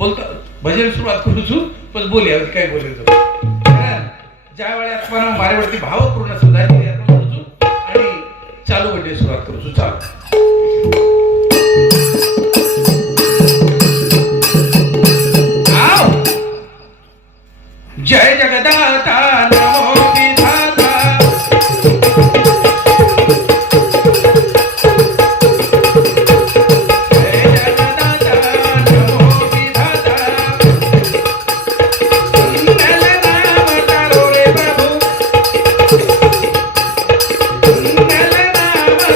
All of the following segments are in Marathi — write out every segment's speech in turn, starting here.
बोलतो भजन सुरुवात करू छु पण बोलूया काय बोलायचं ज्या वेळेस आपण मारेवरती भावपूर्ण श्रद्धांजली अर्पण करू छु आणि चालू म्हणजे सुरुवात करू छु चालू जय जगदाता नमो विधाता जय जगदाता नमो विधाता मंगल नाम तारो रे प्रभु मंगल नाम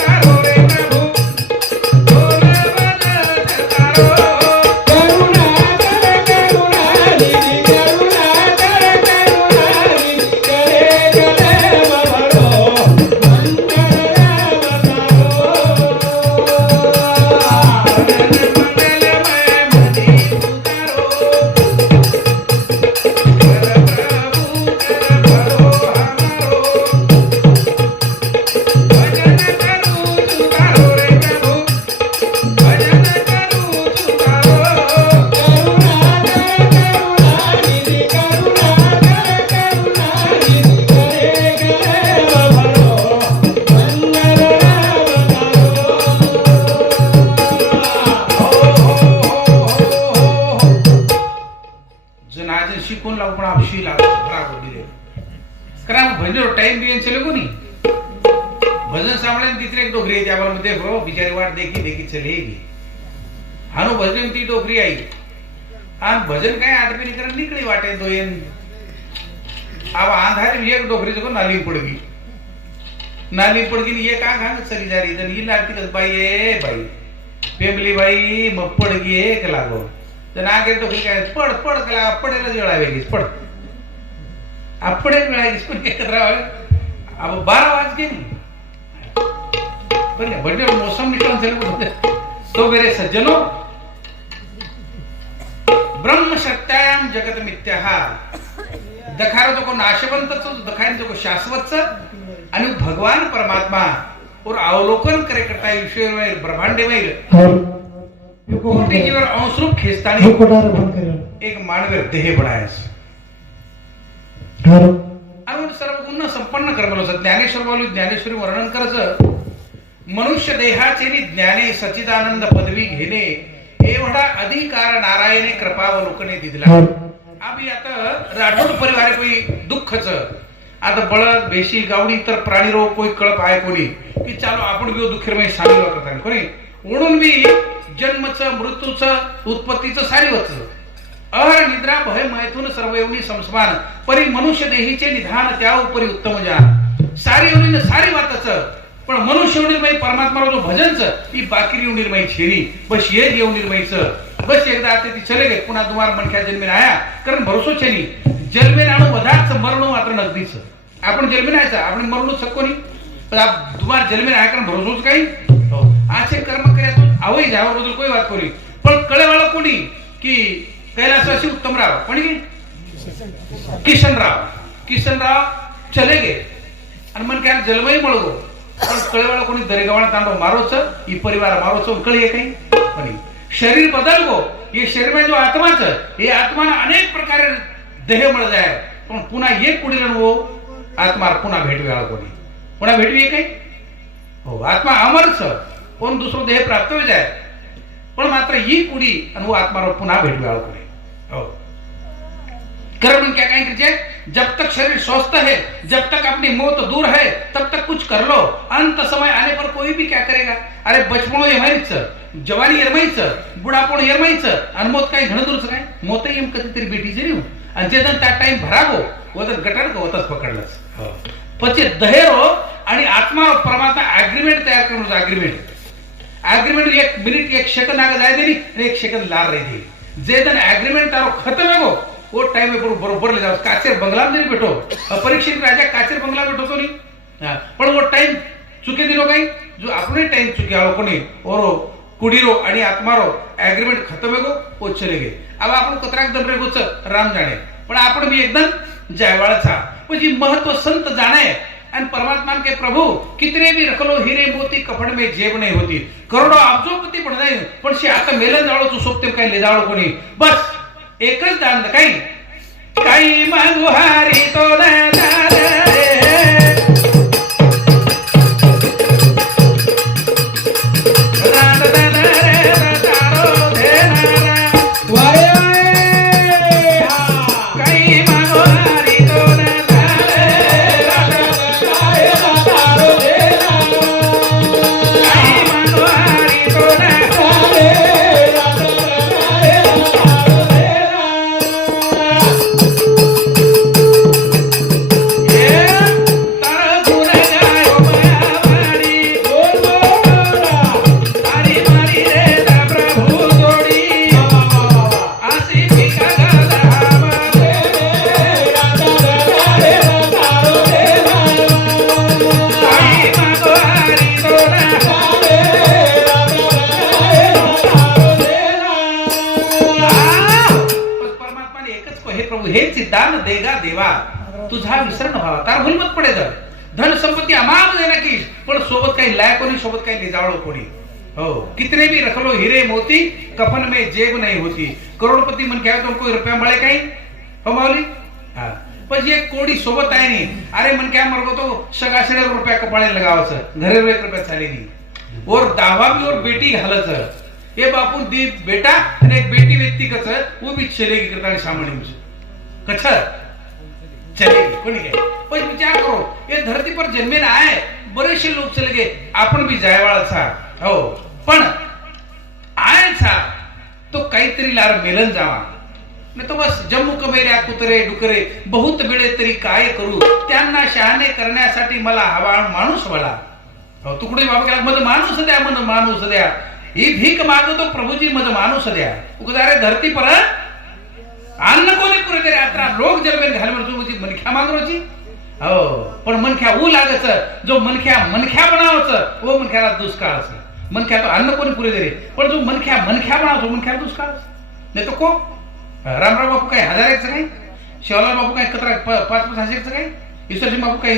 तारो शिकून लागू पण आपशी लागू खराब दिले करा भजन टाइम बियन चले कोणी भजन सांभळे तिसरे एक डोकरी त्या बार मध्ये हो बिचारी वाट देखी देखी चलेगी हानो भजन ती डोकरी आई आणि भजन काय आठपणी करा निकळी वाटे दोयन अब आंधारी एक डोकरी को नाली पडगी ये का घांग चली जा रही जन ही लागती कस बाई ए बाई पेमली बाई मग पडगी एक लागो तर आगे तो काय पड पड कला पडेला जळावेगीस पड आपडे मिळालीस पण एकत्र अब 12 वाज गेली पण बड़े मौसम निकल चले तो मेरे सज्जनों ब्रह्म सत्यायाम जगत मिथ्या दखारो तो को नाशवंतच दखाइन तो को शाश्वतच आणि भगवान परमात्मा और अवलोकन करे करता विषय में ब्रह्मांड में कोटि जीवर अंशरूप खेचतानी एक मानव देह बनायस आणि सर्व गुण संपन्न कर्मलो ज्ञानेश्वर बोलू ज्ञानेश्वरी वर्णन करच मनुष्य देहाचे ज्ञाने सच्चिदानंद पदवी घेणे एवढा अधिकार नारायणे कृपावलोकने दिला अभी आता राठोड परिवार कोई दुःखच आता बळद बेशी गावडी तर प्राणी रोग कोई कळप आहे कोणी की चालो आपण भी दुःखमय सामील होतात कोणी ओढून बी जन्मच मृत्यूच उत्पत्तीच सारी होत अहर निद्रा भय मैथुन सर्व योनी समसमान परी मनुष्य देहीचे निधान त्या उपरी उत्तम जान सारी योनी सारी वातच पण मनुष्य योनिर्मय परमात्मा जो भजनच ही बाकी योनिर्मय छेरी बस ये योनिर्मयच बस एकदा आते ती चले गए पुन्हा तुम्हार मनख्या जन्मे आया कारण भरोसो छेनी जन्मे नाणो बधाच मरणो मात्र नगदीच आपण जन्मे नायचा आपण मरणो सक्को नाही पण तुम्हार जन्मे आया कारण भरोसोच काही हो आचे कर्म કર્યા તો आवई जावर बद्दल કોઈ વાત કરી પણ कळेवाळा कोणी की कैलासवासी उत्तमराव कोणी किशनराव चले गए आणि मन काय जलमय मळगो पण कळेवाळा कोणी दरेगावाळा तांडो मारोच ई परिवार मारोच कळी काही पण शरीर बदल गो ये शरीर में जो आत्माच ये आत्मा अनेक प्रकारे देह मळ जाय पण पुन्हा एक कुडी रणवो आत्मा पुन्हा भेटवेळा कोणी पुन्हा भेटवी काही हो आत्मा अमरच कोण दुसरो देह प्राप्त हो जाय पण मात्र ही कुडी आणि वो आत्मा पुन्हा भेटवेळा कोणी हो कर्म क्या कहेंगे जे जब तक शरीर स्वस्थ है जब तक अपनी मौत दूर है तब तक कुछ कर लो अंत समय आने पर कोई भी क्या करेगा अरे बचपनो यमाईच जवानी यरमाईच बुढापण यरमाईच आणि मौत काय घण दूरच काय मौत येम कधीतरी भेटी जरी आणि जे जण त्या टाइम भरागो वदन गटर को होतच पकडलंच પછી દહેરો आणि आत्मा परमात्मा एग्रीमेंट तयार करून एग्रीमेंट एक मिनिट एक सेकंड आगे जाय देनी आणि एक सेकंड लार रही थी जे दिन एग्रीमेंट तारो खत्म है वो टाइम में बरोबर ले जाओ काचेर बंगला में बैठो परीक्षित राजा काचेर बंगला बैठो तो नहीं पण वो टाइम चुके दिलो काही जो अपने टाइम चुके आलो कोणी ओरो कुडीरो आणि आत्मारो एग्रीमेंट खत्म है वो चले गए अब आपण कतराक दम रेगोच राम जाने पण आपण भी एकदम जायवाळचा म्हणजे महत्व संत जाणे आणि परमात्मा के प्रभु कितने भी रख लो हीरे मोती कफन में जेब नहीं होती करोड़ों अब्जोपति बढ़ जाए पण शे आता मेलन जाळो तू सोपते काय ले जाळो कोणी बस एकच दान काही मागू हारी तो ना दान देगा देवा तुझा विसरण व्हावा तार भूलमत पडे धन संपत्ती अमाप देना की पण सोबत काही लाय कोणी सोबत काही निजावळो कोणी हो कितने भी रख लो हीरे मोती कफन में जेब नहीं होती करोड़पति मन क्या तो कोई रुपया મળે काही हो माऊली हां પછી એક કોડી સોબત આય ની અરે મન क्या मरगो तो सगासडे रुपया कपाळे लगावच घरे 1 रुपया चाली नहीं और दावा भी और बेटी घालच ये बापू दी बेटा અને एक बेटी व्यक्ति कच वो भी चलेगी करतानी सामने मुझे कच्छा चलेगी कोणी काय पण विचार करो ये धरती पर जन्मे ना आए बरेचसे लोग चले गए आपण भी जायवाळा था हो पण आए था तो काहीतरी लार मेलन जावा नाही तो बस जम्मू कमेऱ्या कुत्रे डुकरे बहुत वेळे तरी काय करू त्यांना शहाणे करण्यासाठी मला हवा माणूस मला हो तुकडे बाबा केला मज माणूस द्या ही भीक मागतो प्रभुजी मज माणूस द्या उगदारे धरती पर अन्न कोणी पुरे तरी आता लोक जन्मेल घालवर तुमची मनख्या मागरोची हो पण मनख्या ऊ लागच जो मनख्या बनावच वो मनख्याला दुष्काळच मनख्या तो अन्न कोणी पुरे तरी पण जो मनख्या बनावतो मनख्या दुष्काळ नाही तो को रामराव बापू काय 1000 काय शिवलाल बापू काय 5-5 हजारचं काय ईश्वरजी बापू काय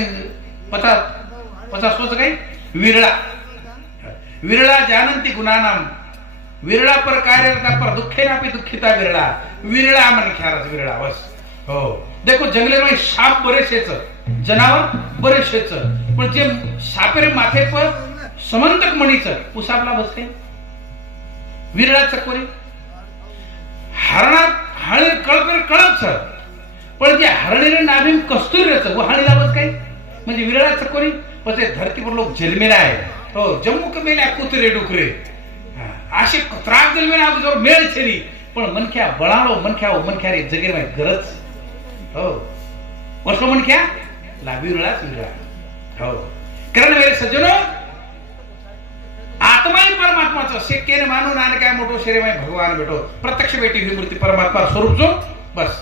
50 काय विरळा जानंती गुणानाम विरळा पर कार्यरता पर दुखेना पे दुखिता विरळा मनख्यारच विरळा बस हो देखो जंगले में साप बरेचसेच जनावर बरेचसेच पण जे सापेरे माथे पर समंतक मणीच उसापला बसते विरळा चकोरी हरणा हळी कळच पण जे हरणीने नाभिम कस्तुरीच व हळीला बस काय म्हणजे विरळा चकोरी पण धरती पर लोक जन्मेला आहे हो जम्मू कमेल्या कुत्रे डुकरे असे त्रास जन्मेला जोर मेळ छेली पण मनख्या बळाळो मनख्या रे जगेर माय गरज हो वसो मनख्या लाविरळाच विरळा हो कारण वेळे सज्जनो आत्मा ही परमात्माचं शक्यने मानून आणि काय मोठो शरीर माय भगवान भेटो प्रत्यक्ष भेटी ही मूर्ती परमात्मा स्वरूप जो बस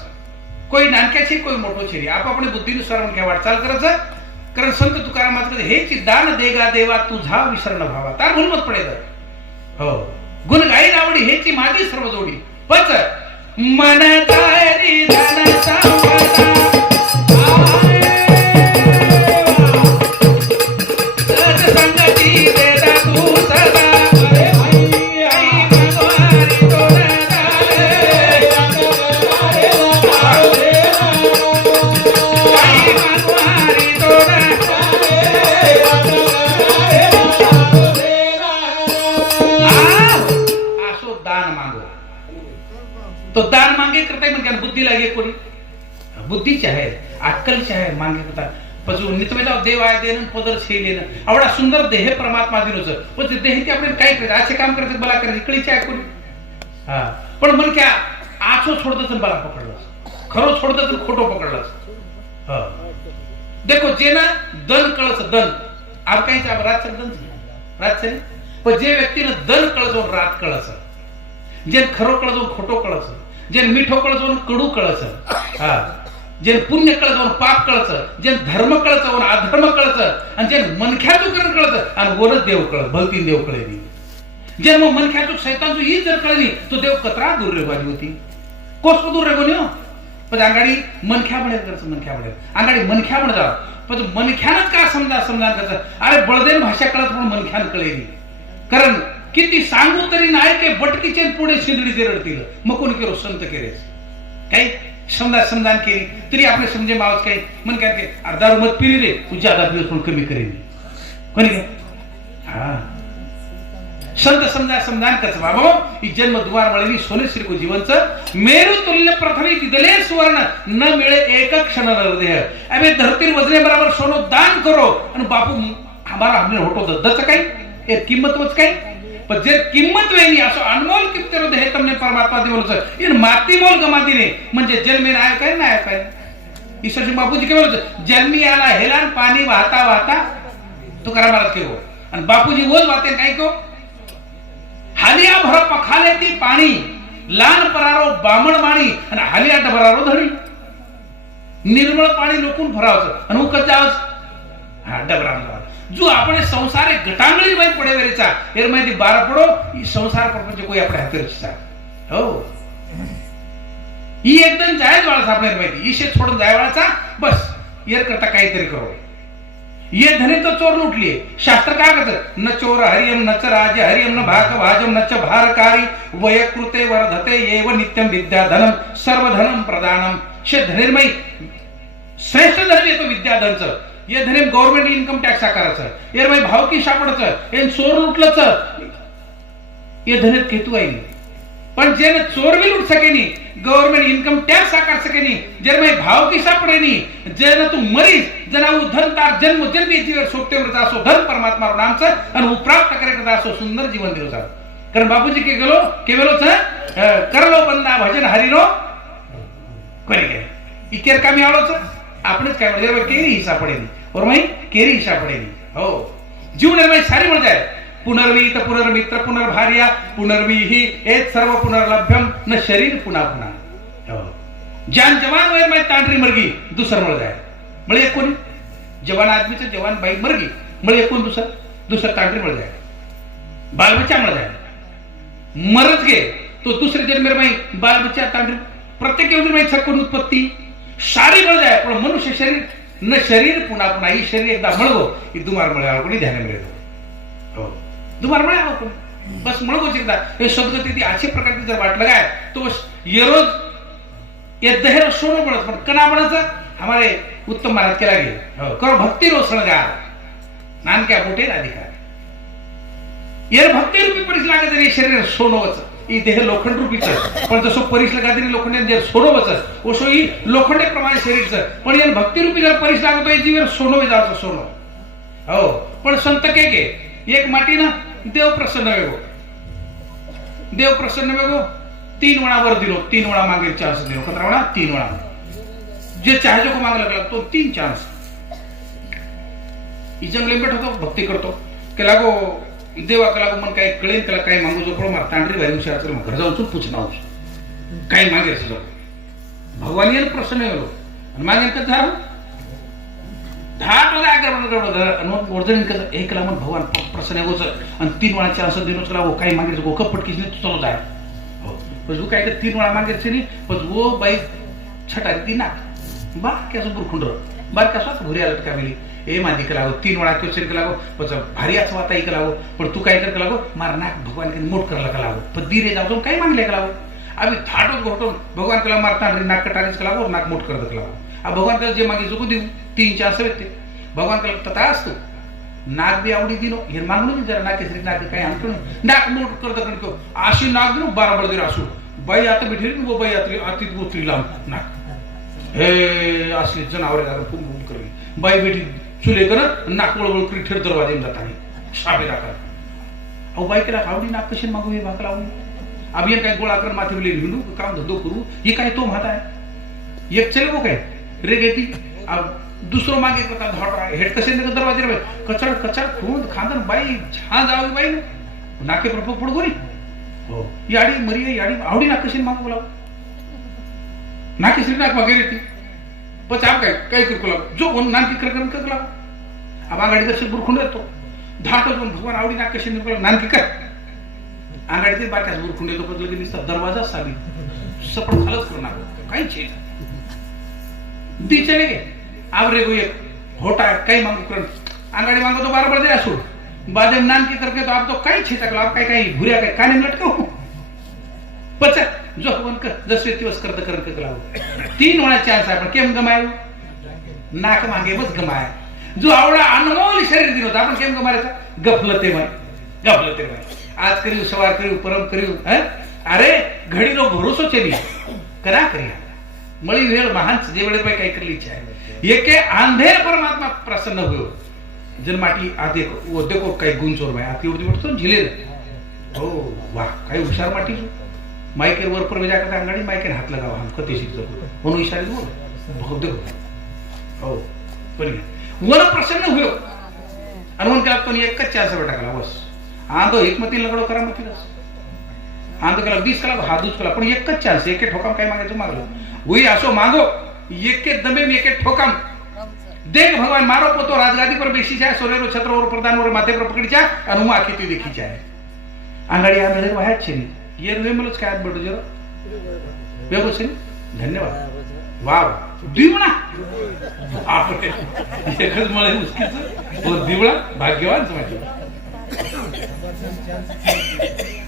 कोई नानक्याची कोई मोठो शरीर आपापणे बुद्धीनुसार मनख्या वाटचाल करायचं कारण संत तुकारामाचं हेची दान देगा देवा तुझा विसरण भावा तार म्हणूनच पडेल हो गुण गाई आवडी हेची माझी सर्व जोडी पच मन तारी धन संपदा तो दान मांगे करता है मन बुद्धि लगे कोणी बुद्धि चाहे अक्कल चाहे मांगे करता पशु नित्य देव आहे देणं पदर छे लेणं आवडा सुंदर देह परमात्मा दिनोच पण ते देह ते आपण काय करते असे काम करते बला करते इकडे आहे कोणी हा पण मन क्या आछो छोडत बला पकडलं खरो छोडत खोटो पकडलं हा देखो जे ना दन कळस दन आप काही रात दन रात पण जे व्यक्तीनं दन कळजो रात कळस जे खरो कळजो खोटो कळस जे मिठो कळजो कडू कळस हा जे पुण्य कळजो पाप कळस जे धर्म कळस अधर्म कळस आणि जे मनख्याचो करण कळस आणि वरच देव कळस भलती देव कळेली जे मग मनख्याचो शैतानचो ही जर कळली तो देव कतरा दूर रेवाजी होती कोस दूर रेगोनी हो पण आंगाडी मनख्या बने करस मनख्या बने आंगाडी मनख्या बने जा पण मनख्यानच का समजा कसं अरे बळदेन भाषा कळत पण मनख्यान कळेली कारण किती सांगू तरी नाही के बटकीचे पुढे शिदडीचे रडतील मग कोणी केलो संत केरेस काही समजान केली तरी आपले समजे मावत काही मन काय अर्धा मत पिली रे तू ज्यादा दिवस पण कमी करेन कोणी हा संत समजान कस बाबा ही जन्म दुवार वळली सोने श्री को जीवनच मेरु तुल्य प्रथमी दिदले सुवर्ण न मिळे एक क्षण हृदय अबे धरती वजने बराबर सोनो दान करो आणि बापू हमारा हमने होतो दच काही એ કિંમત વચ કઈ પણ જે કિંમત વેની આસો અનમોલ કિંમતરો દે તમને પરમાત્મા દેવલો છે એ માતી મોલ ગમાતી ને म्हणजे जन्मे आयो काय ना आयो काय ईश्वरजी बापूजी केवळ जन्मी आला हेलान पाणी वाहता वाहता तुकाराम महाराज केवळ आणि बापूजी वोज वाते काय को हालिया भर पखाले ती पाणी लान परारो बामण माणी आणि हालिया डबरारो धरी निर्मळ पाणी लोकून भरावचं आणि उकजावच हा डबरारो जो अपने संसारे घटांगली भाई पड़े वेरेचा एर माहिती बारा पडो ई संसार प्रपंच कोई आपल्या हातेरचा हो ई एकदम जायज वाळा आपल्याला माहिती ईशे छोडून जायवाळाचा बस एर करता काहीतरी करो ये धने तो चोर लुटलिए शास्त्र काय करत न चोर हरियम न च राज हरियम न भाग भाजम न च भारकारी वयकृते वर्धते एव नित्यम विद्याधनम सर्वधनम प्रदानम शे धनेर्मय श्रेष्ठ धन येतो विद्याधनचं ये धनेम गव्हर्नमेंट इन्कम टॅक्स आकाराचं एर भाई भावकी सापडचं एन चोर लुटलंच ये धनेत केतू आहे पण जे चोर भी लुट सकेनी गव्हर्नमेंट इन्कम टॅक्स आकार सकेनी जे भाई भावकी सापडेनी जे तू मरीज जना धन तार जन्म जन्मी जीवन सोपते असो धन परमात्मा नामचं आणि उपराप्त करायचं असो सुंदर जीवन दिलो कारण बापूजी के गेलो करलो बंदा भजन हरिनो कोणी काय इकेर कामी आवडच आपणच काय म्हणजे केरी हिस्सा पडेल बरोबर केरी हिस्सा पडेल हो जीव निर्मय सारी मिळ जाय पुनर्वित पुनर्मित्र पुनर्भार्या पुनर्विही एक सर्व पुनर्लभ्यम न शरीर पुन्हा पुन्हा हो जान जवान वयर माय तांडरी मरगी दुसर मिळ जाय म्हणजे कोण जवान आदमीचं जवान बाई मरगी म्हणजे कोण दुसर तांडरी मिळ जाय बाल बच्चा मिळ जाय मरत गे तो दुसरे जन्म माई बाल बच्चा तांडरी प्रत्येक योजना माई छकून उत्पत्ती सारी मिळ जाय पण मनुष्य शरीर न शरीर पुन्हा पुन्हा ही शरीर एकदा मळगो ही दुमार मळ्यावर कोणी ध्यान मिळेल हो दुमार मळ्यावर कोणी बस मळगोच एकदा हे सद्गती ती अशी प्रकारची जर वाटलं काय तो ये रोज ये दहेर सोनो पडत पण कना बनायचं हमारे उत्तम महाराज केला गे हो करो भक्ती रो सणगार नानक्या मोठे अधिकार ये भक्ती रूपी परीस लागत रे शरीर सोनोच ई देह लोखंड रूपीचं पण जसं परीस लगातीने लोखंड जे सोनोवच ओसो ई लोखंडे प्रमाणे शरीरचं पण या भक्ती रूपी जर परीस लागतो याची वेळ सोनो जायचं सोनो हो पण संत के एक माटी ना देव प्रसन्न वेगो 3 वेळा वर दिलो, 3 वेळा मागे चान्स दिलो, 17 वेळा 3 वेळा जे चाहे जो को मागे लागला तो 3 चान्स जंगले में होतो भक्ती करतो के लागो देवा के लागो मन काय कळेल त्याला काय मागू जो मार तांडरी भाई विचार घर जाऊन पूछना काय मागे असो भगवान ये प्रश्न येलो आणि मागे का झालं धाट वगैरे अगर वर्धन कसं एक लावून भगवान प्रसन्न होच आणि 3 वेळा चान्स दिनोच लागो काय मागे जो कपटकीच नाही चलो जाय हो पण जो काय 3 वेळा मागे नाही पण वो बाई छटा ती ना बा कसं बुरखुंड बार कसं घरी आलत का मिली ए मादी के लागो 3 वेळा क्वेश्चन के लागो पण भारी असं वाता के लागो पण तू काय कर लागो मार नाक भगवान के मोट करला का लागो पण धीरे जाऊ काय मागले का लागो अभी थाटो घोटो भगवान के मारता नाक कटारीच का लागो नाक मोट कर लागो अब भगवान के जे मागे जो देऊ 3-4 सवेते भगवान के तथा असतो नाक भी आवडी दिनो हे मागणं नाही जरा नाके नाक काय आणतो नाक मोट करत कणको आशी नाक दिनो बराबर दे असू बाई आता बिठेरी वो बाई आती गोत्री लांब नाक हे असली जनावरे का फुम फुम करली बाई बेटी चुले कर नाक वळवळ करी ठेर दरवाजे जातानी साबे राखा अहो बाई केला आवडी नाक कशी मागू हे भाग लावून अभी काय गोळा कर माथे बिले हिंडू काम धंदो करू हे काय तो म्हाता आहे एक चले वो काय रे घेती अब दूसरो मागे करता धोटा हेड कसे ने दरवाजे रे कचड़ कचड़ खून खांदर बाई छा जावी बाई नाके पर पड गोरी हो याडी मरी याडी आवडी नाक कशी मागू बोलाव नाके श्री नाक वगैरे ती पच आप काय कर जो नानकी कर अब आगाडी दर्शक बुरखुंड येतो धाटो भगवान आवडी नाक कशी नानकी कर आगाडी ते बारकास बुरखुंड येतो पण लगे निस्ता दरवाजा साली सपड खालच करू नाको काही छे दी चले गे आवरे को एक होटा कई मांगो कर आंगड़ी मांगो तो बराबर दे असुर बादे नान की करके तो आप तो कई छे तक आप कई भुरिया कई काने में लटको पचा जो वन कर 10 दिवस करत करत कलाव 3 वेळा चान्स आपण केम गमायो नाक मागे बस गमाया जो आवडा अनमोल शरीर दिनो आपण केम गमायचा गफलते में आज करियो सवार करियो परम करियो अरे घड़ी रो भरोसो चली करा करिया मळी वेळ महान जे वेळे बाई काय करली इच्छा आहे एके अंधेर परमात्मा प्रसन्न हुयो जन्माटी आदे वो देखो काय गुण चोर भाई आती उडी उठतो झिले हो वाह काय हुशार माटी माइकेर वर पर जाकर अंगाडी माइकेर हात लगावा हम कती शिकतो म्हणून इशारे बोल बहुत देखो हो पण वर प्रसन्न हुयो अनुमान केला तो एक कच्चा असं टाकला बस आंदो हिकमती लगडो करा मती आंदो केला 20 कला हादूच कला पण एक कच्चा असं एक ठोकाम काय मागायचं मागलो वही आसो मांगो एक के दमे में एक ठोकम देख भगवान मारो पोतो राजगादी पर बेसी जाए सोरेरो छत्र और प्रधान और माथे पर पकड़ी जाए अनुमा आखिती देखी जाए आंगड़ी आ मेरे वाहत छेनी ये रे मलच काय बडो जरा बेबो छेनी धन्यवाद वाव दिवणा आपले एकच मळे मुश्किल वो दिवणा भाग्यवान समझो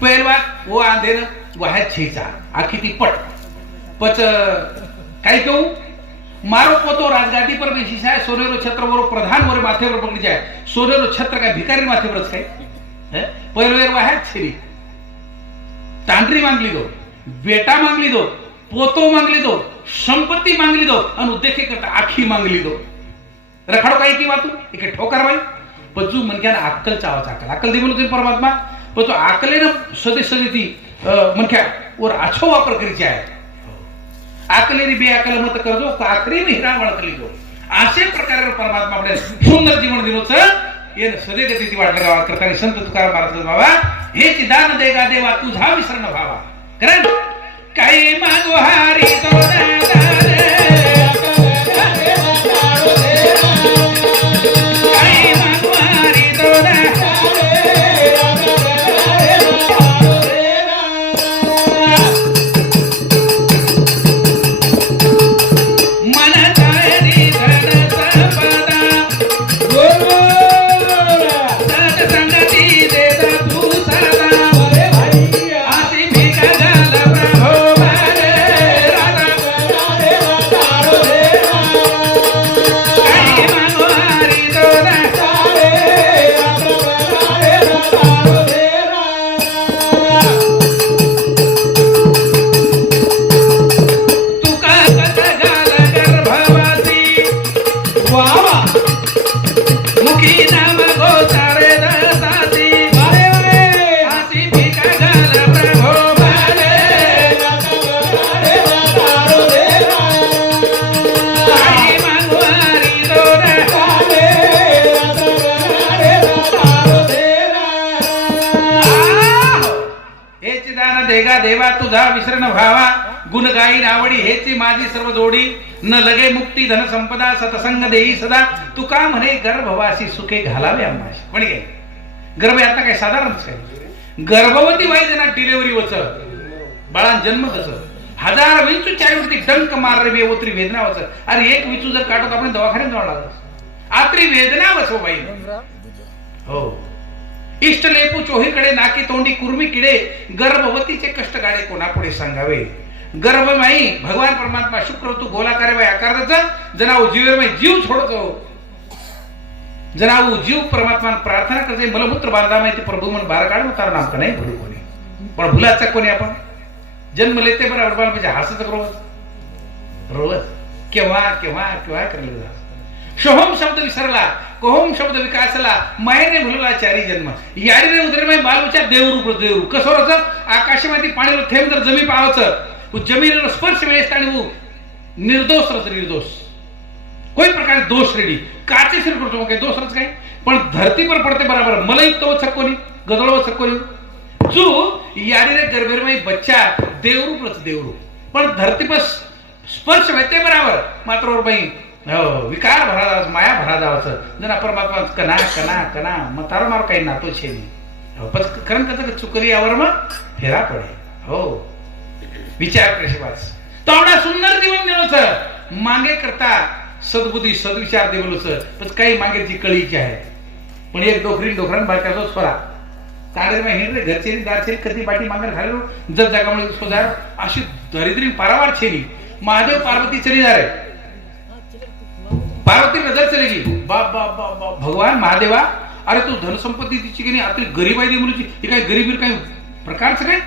पहलवा वो आंधेर वाहत छेचा आखिती पट पच काय कहू मारो पोतो राजगादी पर बेसी जाए सोनेरो छत्र वर प्रधान वर माथे पर पकड़ी जाए सोनेरो छत्र का भिकारी माथे पर काय पहिलो एर वाहत छेरी तांडरी मांगली दो बेटा मांगली दो पोतो मांगली दो संपत्ति मांगली दो अनु देखे करता आखी मांगली दो रखड़ो काय की वातू एक ठोकर भाई पजू मन क्या अक्कल चावाचा अक्कल दे बोलतो परमात्मा पण तो अक्कले ना सदे सदे ती मन क्या और आछो वापर करी जाए आकलेरी बे अकल मत करजो आखरी में हिरा वळकली दो असे प्रकारे परमात्मा आपले सुंदर जीवन दिलो तर येन सदे गती ती वाट लगावा करताना संत तुकाराम महाराज बाबा हेच दान देगा देवा तुझा विसरण भावा कारण काही मागो हारी तो काही मागो हारी तो दुवारी दोन हेच दान देगा देवा तुझा विसरण भावा गुण गाईन आवडी हेची माझी सर्व जोडी न लगे मुक्ती धन संपदा सतसंग देई सदा तुका म्हणे गर्भवासी सुखे घालावे आम्हास. पण काय गर्भ आता काय साधारणच काय गर्भवती बाई जना डिलिव्हरी वच बाळां जन्म कस हजार विंचू चारीवरती डंक मार रे ओत्री वेदना वच अरे एक विंचू जर काटत आपण दवाखान्यात जावं लागत आत्री वेदना वच हो बाई. हो इष्ट लेपू चोहीकडे नाकी तोंडी कुर्मी किडे गर्भवतीचे कष्ट गाडे कोणापुढे सांगावे. गर्भमाई भगवान परमात्मा शुक्र तू गोला करे बाई आकारच जनाऊ जीवेर जीव छोडतो जनाऊ जीव परमात्मा प्रार्थना करते मलमूत्र बांधा माहिती प्रभू मन बार काढ तार नाम का नाही भरू कोणी पण भुलाचा कोणी आपण जन्म लेते बरोबर बाल म्हणजे हसत रोज रोज केव्हा केव्हा केव्हा करले जा. शोहम शब्द विसरला कोहम शब्द विकासला मायने भुलला चारी जन्म यारी उदरमय बालूच्या देवरूप देवरूप कसोरच आकाशमध्ये पाणी थेंब जर जमी पावच जमीन स्पर्श वेळेस आणि निर्दोष रच निर्दोष कोई प्रकार दोष रेडी काचे सिर करतो मग काही दोष रच काय पण धरती पर पडते बराबर मला तो छक्कोनी गदळव छक्कोनी जो यारी रे गर्भेरमय बच्चा देवरूप रच देवरूप पण धरती पर स्पर्श होते बराबर मात्र बाई हो विकार भरा जावं माया भरा जावं जना परमात्मा कना कना कना मग तारो मारो काही नातो छे नाही पण कारण कसं चुकरी यावर मग फेरा पडे. हो विचार कशी वाच तेवढा सुंदर जीवन दिलोच मागे करता सद्बुद्धी सद्विचार देवलोच पण काही मागेची कळीची आहे पण एक डोकरान बायकाचो स्वरा ताडे में हिंडरे घरचे दारचे कधी बाटी मागेल घालो जग जगामुळे सोजार अशी दरिद्री पारावार छेली महादेव पार्वती चली जा रे पार्वती नजर चलेगी बाप बाप बाप बाप भगवान महादेवा अरे तू धनसंपत्ती तिची की नाही आता गरीब आहे मुलीची ही काय गरीबी काही प्रकारचं काय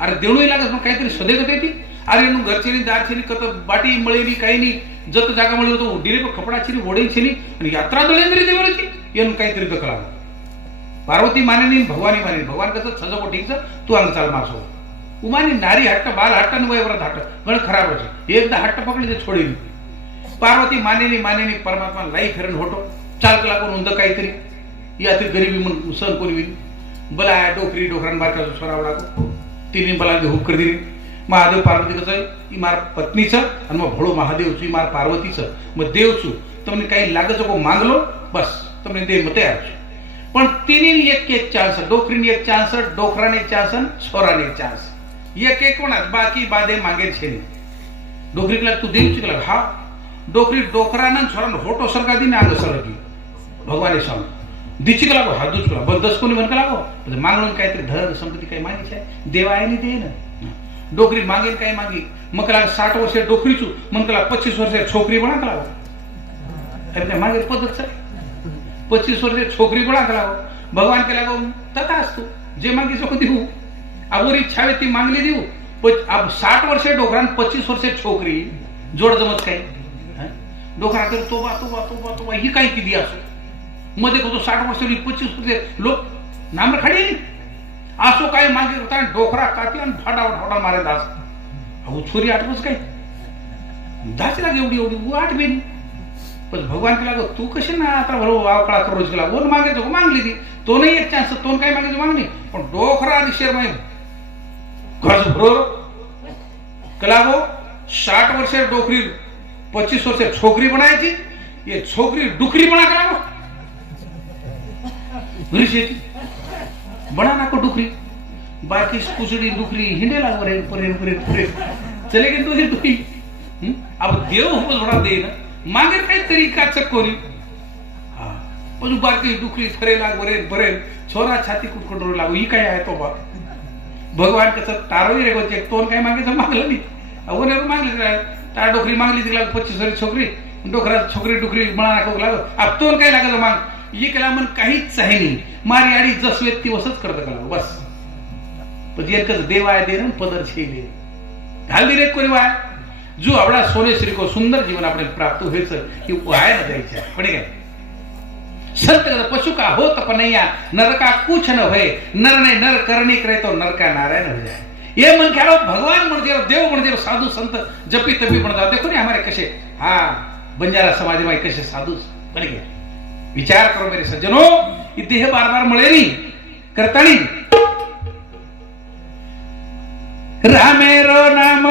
अरे देणू लागत मग काहीतरी सदैव ती अरे घरचे दारचे कत बाटी मळेली काही नाही जत जागा मळी होतो डिरे कपडाची ओढेची आणि यात्रा दळेंद्री देवळची येऊन काहीतरी दखला पार्वती मानेनी भगवानी माने भगवान कसं छजकोटीचं तू अंग चाल मारसो उमानी नारी हट्ट बाल हट्ट आणि वयवरात हट्ट गण खराब होते एकदा हट्ट पकडले ते छोडेली पार्वती मानेनी मानेनी परमात्मा लाई फिरण होतो चालक लागून उंद काहीतरी यातील गरीबी म्हणून सहन कोणी विनी बला डोकरी डोकरान बारकाचं स्वराव लागो तिने बला हुक कर दिली महादेव पार्वती कसं ही मार पत्नीचं आणि मग भोळो महादेवची मार पार्वतीचं मग देवचू તમને काही લાગે તો માંગલો બસ તમને દે મતે આપજો પણ तिने एक चान्स डोकरीने एक चान्स डोकराने एक चान्स छोराने एक चान्स एक एक कोणाच बाकी बादे मागेल छे डोकरीला तू देऊ चिकला हा डोकरी डोकरानं छोरानं होटो सरका दी नाग सरकी भगवाने सांग दिचिक लागो हा दुचकला बंदस कोणी म्हणका लागो मागणून काहीतरी धन संपत्ती काही मागितली आहे देवा आहे दे ना डोकरी मागेल काही मागी मग कला 60 वर्ष डोकरीचू मग कला 25 वर्ष छोकरी बना कला अरे मागे पद्धत सर 25 वर्ष छोकरी बना कला भगवान के लागो तथा असतो जे मागी जो देऊ आवर इच्छा ती मागली देऊ अब 60 वर्ष डोकरान 25 वर्ष छोकरी जोड जमत काही डोकरा तर तोबा तोबा तोबा तोबा ही काही किती असो मध्ये तो 60 वर्ष 25 वर्ष लोक नाम खाडी असो काय मागे होता डोकरा काती आणि फाटाफट फाटा मारे दास अहो छोरी आठवच काय दास लागे एवढी एवढी आठ बेनी पण भगवान के लागो तू कशी ना आता भरो वावकळा करोज गेला बोल मागे तो मागली ती तो नाही एक चान्स तो काय मागे मागणी पण डोकरा आणि शेर मागे घरच भरो कलागो 60 वर्ष डोकरी 25 वर्ष छोकरी बनायची ये छोकरी डुकरी बना कलागो घरी बना ना को डुकरी बाकी कुचड़ी डुकरी हिंडे लाग परे परे परे परे चलेगी तो ही डुकरी अब देव हमको थोड़ा दे ना मागे काही तरीका चक्कोरी हा पण बाकी डुकरी फरे लाग बरे बरे छोरा छाती कुटकुटरू लागू ही काय आहे तो बा भगवान कसं तारोई रे गोचे तोन काय मागे तर मागलं नाही अवने मागले ता डोकरी मागली तिला 25 वर्ष छोकरी डोकरा छोकरी डुकरी बना ना को लागो अब तोन काय लागत माग ये केला मन काहीच आहे नाही मारी आडी जस व्यक्ती वसच करत कला बस पण जे कस देव आहे दे ना पदर छे दे घाल दिले कोणी वाय जो आवडा सोने श्री को सुंदर जीवन आपने प्राप्त होयच की वाय न जायचे पण काय संत पशु का हो तपनैया नर का कुछ न भय नर ने नर करनी करे तो नर का नारायण हो जाए ये मन ख्यालो भगवान म्हणजे देव म्हणजे साधु संत जपी तपी बन जाते देखो ने हमारे कसे हाँ बंजारा समाज में कैसे साधु बन गया। विचार करो मेरे सज्जनों, ये देह बार बार मळे नहीं करता नहीं। रामेरो नाम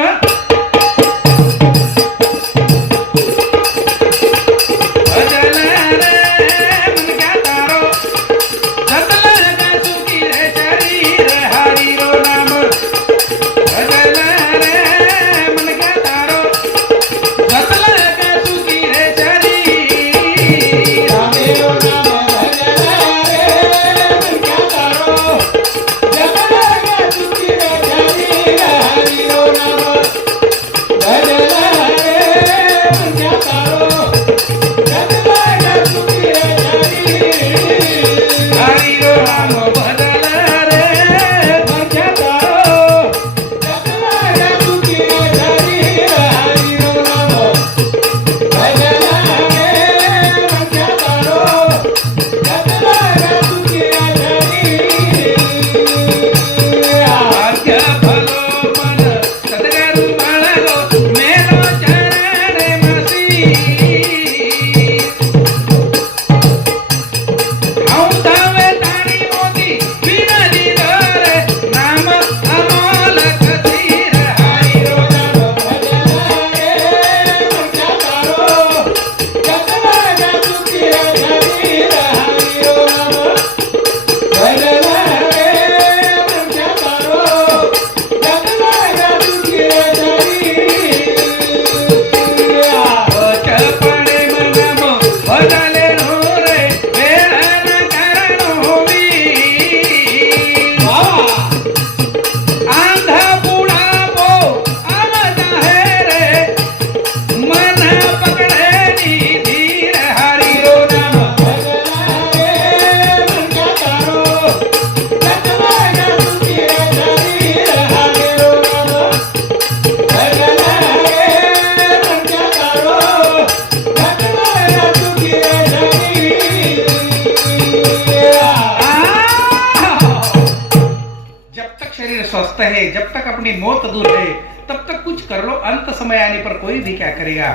स्वस्थ है, जब तक अपनी मौत दूर है तब तक कुछ कर लो, अंत समय आने पर कोई भी क्या करेगा।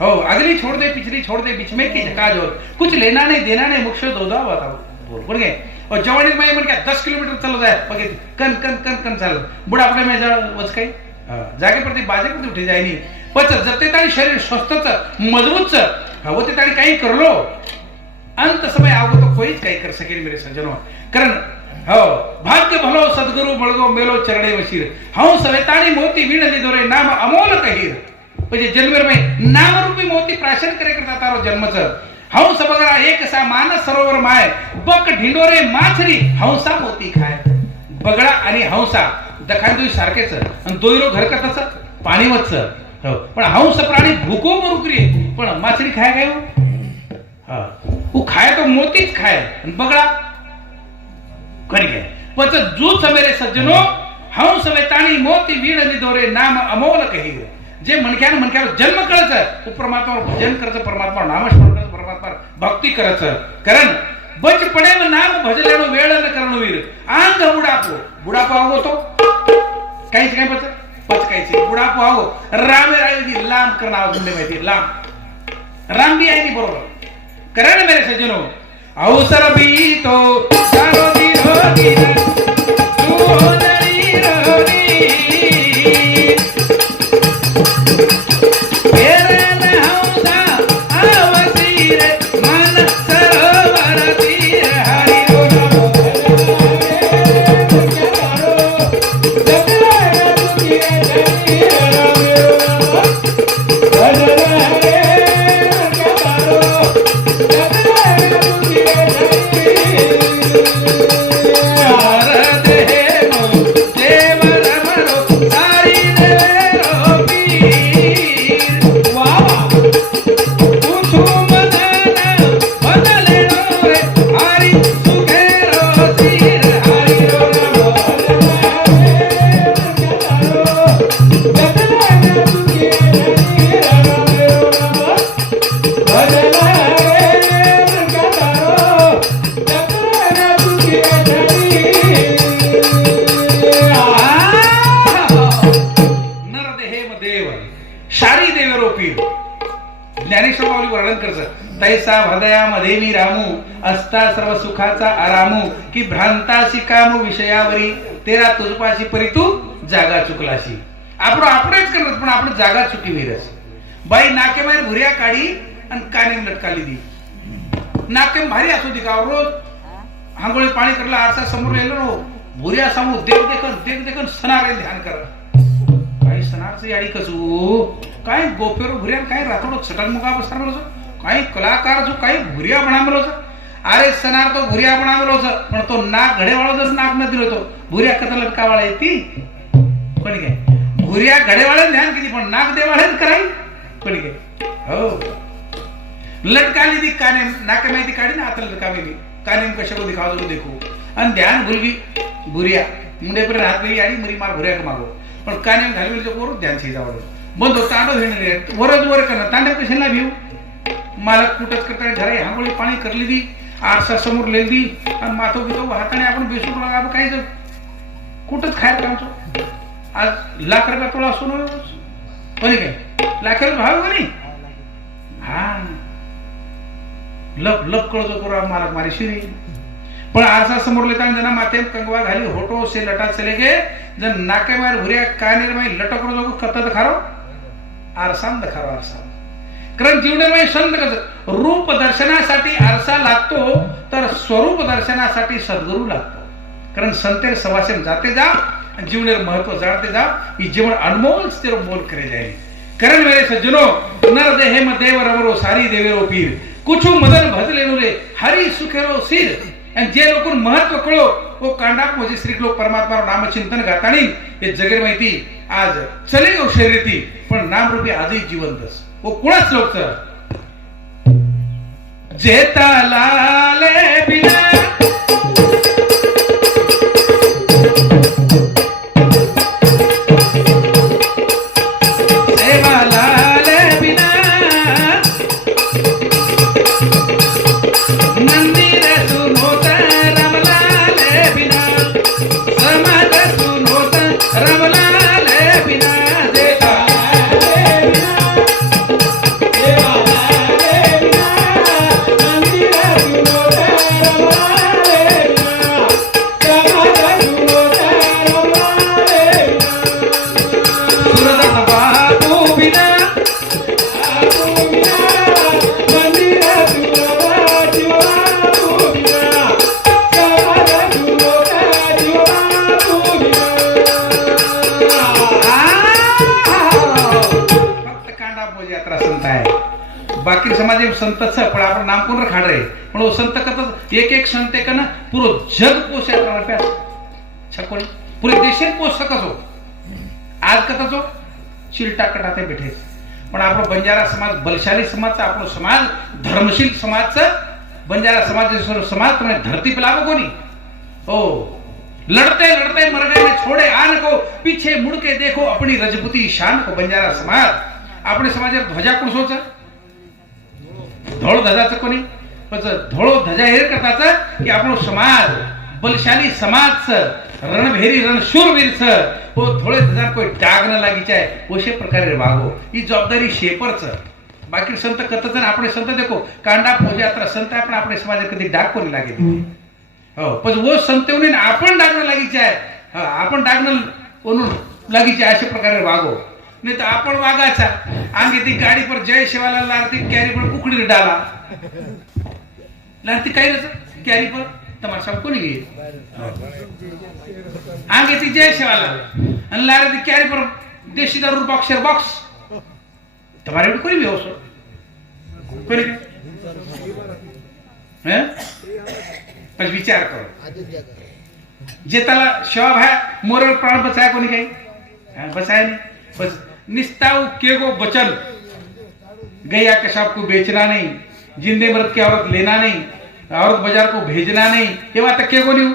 हो अगली छोड़ दे, पिछली छोड़ दे, बीच में की झकाझोर, कुछ लेना नहीं देना नहीं, मुख्य दोदा बताओ बोल गए। और जवानी में मन क्या 10 किलोमीटर चलो जाए बघे कन कन कन कन चाल बुढापणे में जा वच काही जागे प्रति बाजे प्रति उठे जाय नाही पच जते ताई शरीर स्वस्थच मजबूतच हो ते ताई काही कर लो, अंत समय आओ तो कोई काही कर सके मेरे सज्जनों। कारण हो भाग्य भलो सद्गुरु बळगो मेलो चरणे वशीर, हूं सवेताणी मोती वीण लिदोरे नाम अमोल कहीर। म्हणजे जन्मर में नाम रूपी मोती प्राशन करे करता तारो जन्मच, हूं सबगरा एक सा मानस सरोवर माय, बक ढिंडोरे माछरी हंसा मोती खाय। बगडा आणि हंसा दखान दुई सारखेच आणि दोयरो घर कथच पाणी वच हो, पण हंस प्राणी भूको मरुकरी पण माछरी खाय काय हो, हां वो खाए तो मोतीच खाए आणि बगडा करी गए। पच जूथ मेरे सज्जनों, हम सवेताणी मोती वीण लिदोरे नाम अमोल कहीर। जे मनक्यान जन्म कळच परमात्मा भजन करच, परमात्मा नामस्मरण करच, परमात्मा भक्ती करच। कारण बचपणे में नाम भजलेनो वेळ न करणो वीर, आंग बुढापो आवो तो काहीच काय पच काहीच बुढापो आवो रामे रायजी लांब करना गुंडे माहिती लांब राम भी आहे बरोबर। कारण मेरे सज्जनों अवसर भी तो जानो धीरो धीरे तू जरी रोनी तेरे में हंसा आवसी रे मन सरोवर तीर हरि बोलो ज्ञानेश्वर करच तैसा हृदयामध्ये मी रामू असता सर्व सुखाचा आरामू की भ्रांतासी कामू विषयावरी तेरा तुझपाशी परी तू जागा चुकलाशी. आपण आपणच करत पण आपण जागा चुकी वेरस. बाई नाके बाहेर भुऱ्या काढी आणि काने लटकाली दी. नाके भारी असू दे का रोज आंघोळी पाणी करला आरसा समोर येलो नो भुऱ्या समोर देख देखन सणारे ध्यान कर. काही सणारचं याडी कसू काय गोपेर भुऱ्या काय रातोड छटक मुगा बसणार काही कलाकार जो काही भुऱ्या बनावलो. अरे सणार तो भुऱ्या बनावलो पण तो नाक घडेवाळाच नाक न दिलो तो भुऱ्या कथा लटकावाळा येते कोणी काय भुऱ्या घडेवाळे ध्यान किती पण नाक देवाळेच कराय कोणी काय. हो लटकाली दी काने नाके माहिती काढी ना आता लटकावेली काने कशा को दिखाओ जरूर देखो आणि ध्यान भूलगी भुऱ्या मुंडे पर हात गई आडी मरी मार भुऱ्या का मागो पण काने घालवेल जो पोर ध्यान से जावड बंद तांडव घेणे वरच वर करना तांडव कशाला भिऊ. मला कुटच करता घराई हांगोळी पाणी करली दी आरसा समोर लेली दी आणि माथो बितो हाताने आपण बेसून लागा काय कुठंच खायला कामचो. आज लाख रुपया तोळा सोनं कोणी काय लाखेर भाव कोणी हा लप लप कळजो करू मालक मारी शिरी पण आरसा समोर लेता जना माथे कंगवा घाली होटो से लटा चले गे जन नाके मार भुऱ्या कानेर माई लटक करू जो कत खारो आरसाम दखारो आरसा. कारण जीवनामध्ये संत कसं रूप दर्शनासाठी आरसा लागतो तर स्वरूप दर्शनासाठी सद्गुरू लागतो. कारण संतेर सवासेन जाते जा जीवनेर महत्व जाणते जा ही जीवन अनमोल स्थिर मोल करे जाए. कारण मेरे सज्जनो नर देह में देव रवरो सारी देवेरो पीर कुछ मदन भजलेनु रे हरि सुखेरो सिर. आणि जे लोक महत्व कळो वो कांडा म्हणजे श्री लोक परमात्मा नाम चिंतन गाताणी हे जगेर माहिती आज चले गो शर्यती पण नाम रूपी आजही जिवंतच वो कुणाच लोक जेता लाले बिना बाकी समाज संतच पण आपण नाम कोण खाड रे पण वो संत कत एक संत एक ना पूरो जग पोसे प्या छकोळी पुरे देशात पोस सकसो आज कतचो चिलटा कटाते बैठे पण आपलो बंजारा समाज बलशाली समाजचा आपलो समाज धर्मशील समाजचा बंजारा समाज समाज तुम्हें धरती पे लावो कोनी. ओ लड़ते लड़ते मर गए में छोड़े आन को पीछे मुड़ के देखो अपनी रजपुती शान को. बंजारा समाज अपने समाज ध्वजा कुणसोचा धोळ ध्वजाचं कोणी धोळो ध्वजा हेर करताच की आपलो समाज बलशाली समाज रणभेरी रणशूरवीर वो थोड़े ध्वजा कोई डाग न लागी चाहे वशे प्रकारे वागो ही जबाबदारी शेपरच. बाकी संत कथन आपणे संत देखो कांडा पूजा यात्रा संत आपण आपणे समाज कधी डाग कोणी लागे हो पण वो संत येऊन आपण डाग न लागी चाहे आपण डाग न ओनून लागी चाहे अशा प्रकारे वागो. नहीं तो आपण वागाचा आगे ती गाड़ी पर जय शिवाला लारती कैरी पर कुकड़ी डाला लारती काय रच कैरी पर तुम्हारा सबको नहीं गई आगे ती जय शिवाला आणि लारती कैरी पर देशी दारू बॉक्सर बॉक्स तुम्हारे भी कोई भी हो सो कोई हैं पर विचार करो जे त्याला शव है मोरल प्राण बचाया कोणी काही बचाया नहीं बस निस्ताऊ के गो बचन गैया कशाब को बेचना नहीं जिंदे मर्द की औरत लेना नहीं औरत बाजार को भेजना नहीं ये बात के को नहीं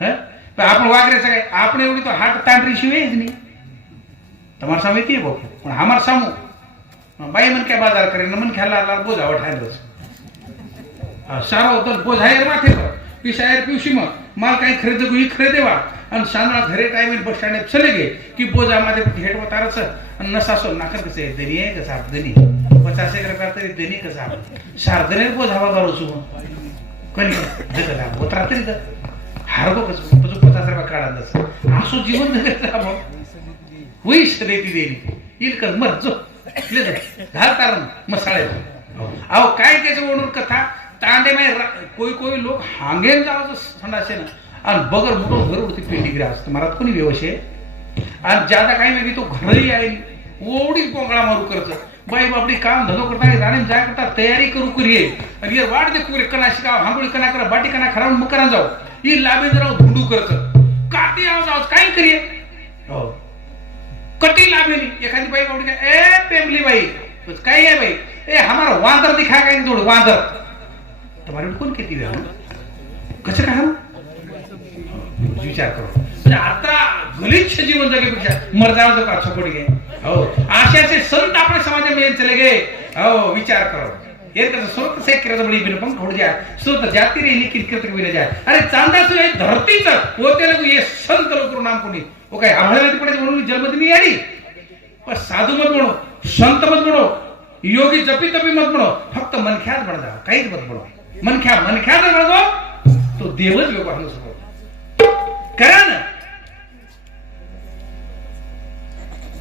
है आपण वागरे सगळे आपण एवढी तो हाट तांडरी शिवेच नाही તમાર સામે ती બો પણ हमार सामू बाई मन के बाजार करे न मन ख्याला ला बोझा उठाय बस सारो तो बोझा एर माथे पर पिसायर पिउशी म माल काही खरेदी गुई खरेदेवा आणि सांगळा घरे टाइम बस स्टँड चले गे की बोझा मध्ये हेट वतारच आणि नसासो नाकर कसे दनी आहे कसा दनी 50 रुपया तरी देणे कसा सार्वजनिक बोध हवा करू छु कोणी जगला होत रात्री तर हारगो कसं तुझं 50 रुपया काढा असो जीवन जगत मग होईस देती देणी येईल कर मर जो घाल कारण मसाळे अहो काय त्याचं ओढून कथा तांडे माय कोई लोक हांगेल जावं संडासे ना आणि बगर मोठं घर उडती पेटी गिरा असतं मला कोणी व्यवसाय आणि ज्यादा काही नाही तो घरही आहे ओढीच पोंगळा मारू करत बाई बापडी काम धंदो करता जाणे जाय करता तयारी करू करी आणि ये वाट दे पुरे कना शिकाव हांगोळी कना करा बाटी कना खराब मग करा जाऊ ही लाभे जरा धुंडू करत काटी आवाज काय करिये हो कटी लाभे नहीं एखादी बाई बापडी काय ए पेमली बाई काय आहे बाई ए हमारा वांदर दिखा काय थोड वांदर तुम्हारे कौन किती वेळ कसं काय विचार करो आता गलिच्छ जीवन जगेपेक्षा मर जाओ तो का छोड़ गए हो आशा से संत अपने समाज में चले गए हो विचार करो ये कैसे स्रोत से किरत बड़ी बिन पंख उड़ जाए स्रोत जाती रही लेकिन किरत बिन जाए अरे चांदा से ये धरती तक वो तेरे को ये संत लोग नाम कोणी वो काय आभळाती पडे म्हणून जन्मदिनी आली पण साधू मत म्हणो संत मत म्हणो योगी जपी तपी मत म्हणो फक्त मनख्यात बन जाओ काहीच मत म्हणो मनख्यात बन जाओ तो देवच व्यवहार हो सको करा ना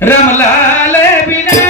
रामलाल बिना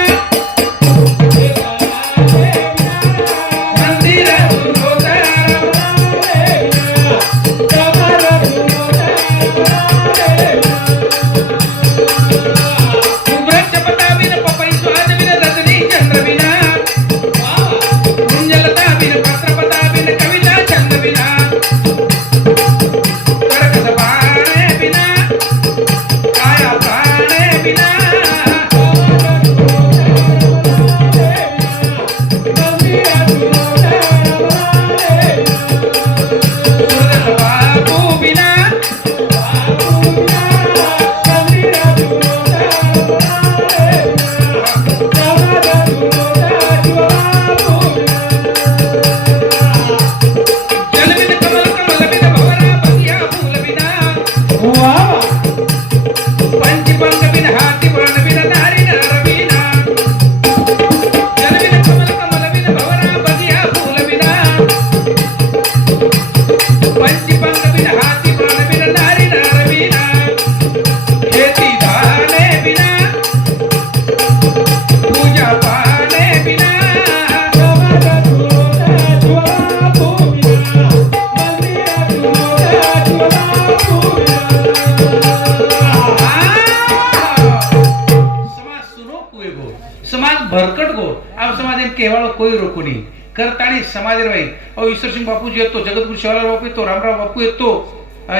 केवळ कोई रोको नहीं करतानी समाज रही और ईश्वर सिंह बापू जी येतो जगतगुरु शिवालाल बापू येतो रामराव बापू येतो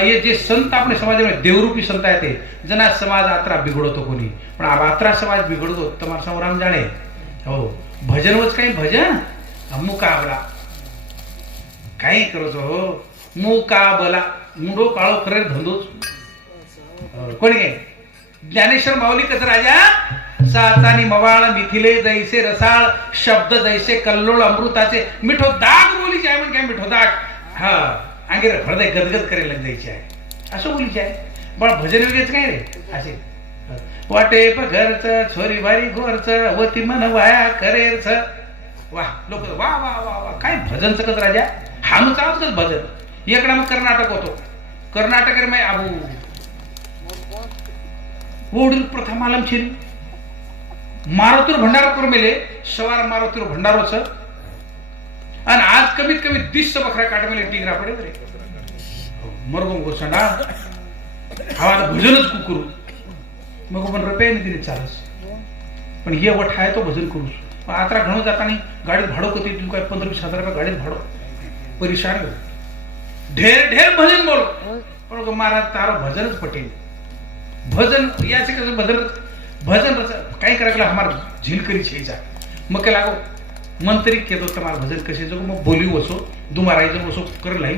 ये जे संत आपले समाजामध्ये देवरूपी संत आहे ते जना समाज आत्रा बिघडतो कोणी पण आत्रा समाज बिघडतो तुम्हाला समोराम जाणे हो भजन वच काही भजन मुकाबला काही करतो हो मुकाबला मुंडो काळो करे धंदोच कोणी काय ज्ञानेश्वर माऊली कसं राजा साचानी मवाळ मिथिले जैसे रसाळ शब्द जैसे कल्लोळ अमृताचे मिठो दाग बोलीचे आहे म्हणजे काय मिठो दाग हा अंगेर हृदय गदगद करे लग जायचे आहे असं बोलीचे आहे पण भजन वगैरेच काय रे असे वाटे घरच छोरी भारी गोरच वती मन वाया करेच वाह लोक वा वा वा वा काय भजन सकत राजा हा मग चालतच भजन इकडे मग कर्नाटक होतो कर्नाटक रे मैं आबू ओढील प्रथम आलम छिरी मारुतीवर भंडारापूर मेले सवार मारुतीवर भंडारोच आणि आज कमीत कमी 20 बकऱ्या काट मेले टिगरा पडे रे मरगो गोसंडा हवा भजनच करू मग पण रुपये नाही दिले चालस पण हे वठ आहे तो भजन करू आता घणो जाताना गाडीत भाडो कधी तू काय 15-20 हजार रुपये गाडीत भाडो परेशान ढेर ढेर भजन बोल पण महाराज तारो भजनच पटेल भजन याचे कसं भजन काय करायला हमार झिलकरी छेचा मग काय लागो मंत्री केतो तुम्हारा भजन कसे जो मग बोली वसो दुमाराई जो वसो कर लाई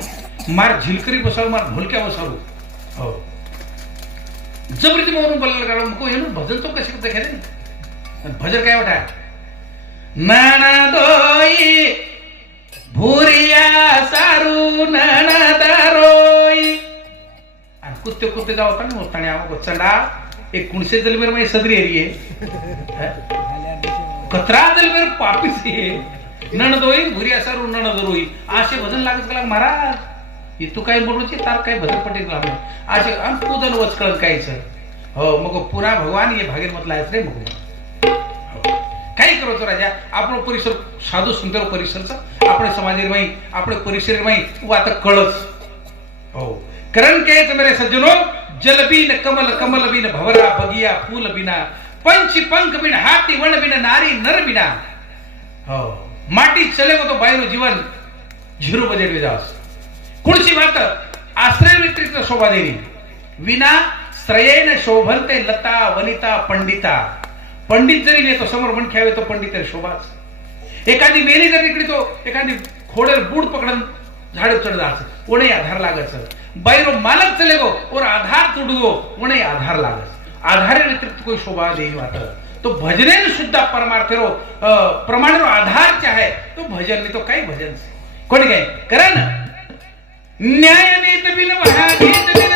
मार झिलकरी बसाव मार ढोलक्या बसाव हो जबरदस्ती म्हणून बोलायला गाडो मग हे भजन तो कसे करता खेळे भजन काय वाटा नाना दोई भुरिया सारू नाना दारोई कुत्ते कुत्ते जाओ होता ना होता चंडा एक कुणसे जलमेर में सदरी एरिये कतरा दल बेर पापी से नणदोई भुरी असर नणदरोई आशे भजन लागत कला महाराज इतू काय बोलूची तार काय भजन पटेल लागले आशे पूजन वचकळ कायच हो मग पुन्हा भगवान ये भागीर मतला आहेस रे मग काही करो तो राजा આપણો પરિસર સાધુ સુંદર પરિસર છે આપણે સમાજની માં આપણે પરિસર માં વાત કળસ हो करण के मेरे सज्जनों जल बीन कमल कमल बीन भवरा बगिया फूल बिना पंच पंख बिन हाथी वन बिन नारी नर बिना हो माटी चले तो बाई नो जीवन झिरो बजेट में जास कुणची बात आश्रय व्यतिरिक्त शोभा देनी विना श्रयेन शोभनते लता वनिता पंडिता पंडित जरी नाही तो समोर मन ख्यावे तो पंडित तरी शोभाच एखादी मेली जर निकडी तो एखादी खोडेर बूड पकडन झाड़ चढ़ जास उन्हें आधार लागस बाईरो मालक चले गो और आधार टूट गो उन्हें आधार लागस आधार व्यतिरिक्त कोई शोभा नहीं वाट तो भजने शुद्ध परमार्थ रो प्रमाण रो आधार चाहे तो भजन नहीं तो कई भजन कोण काय करा ना न्याय नीत बिन वहा गीत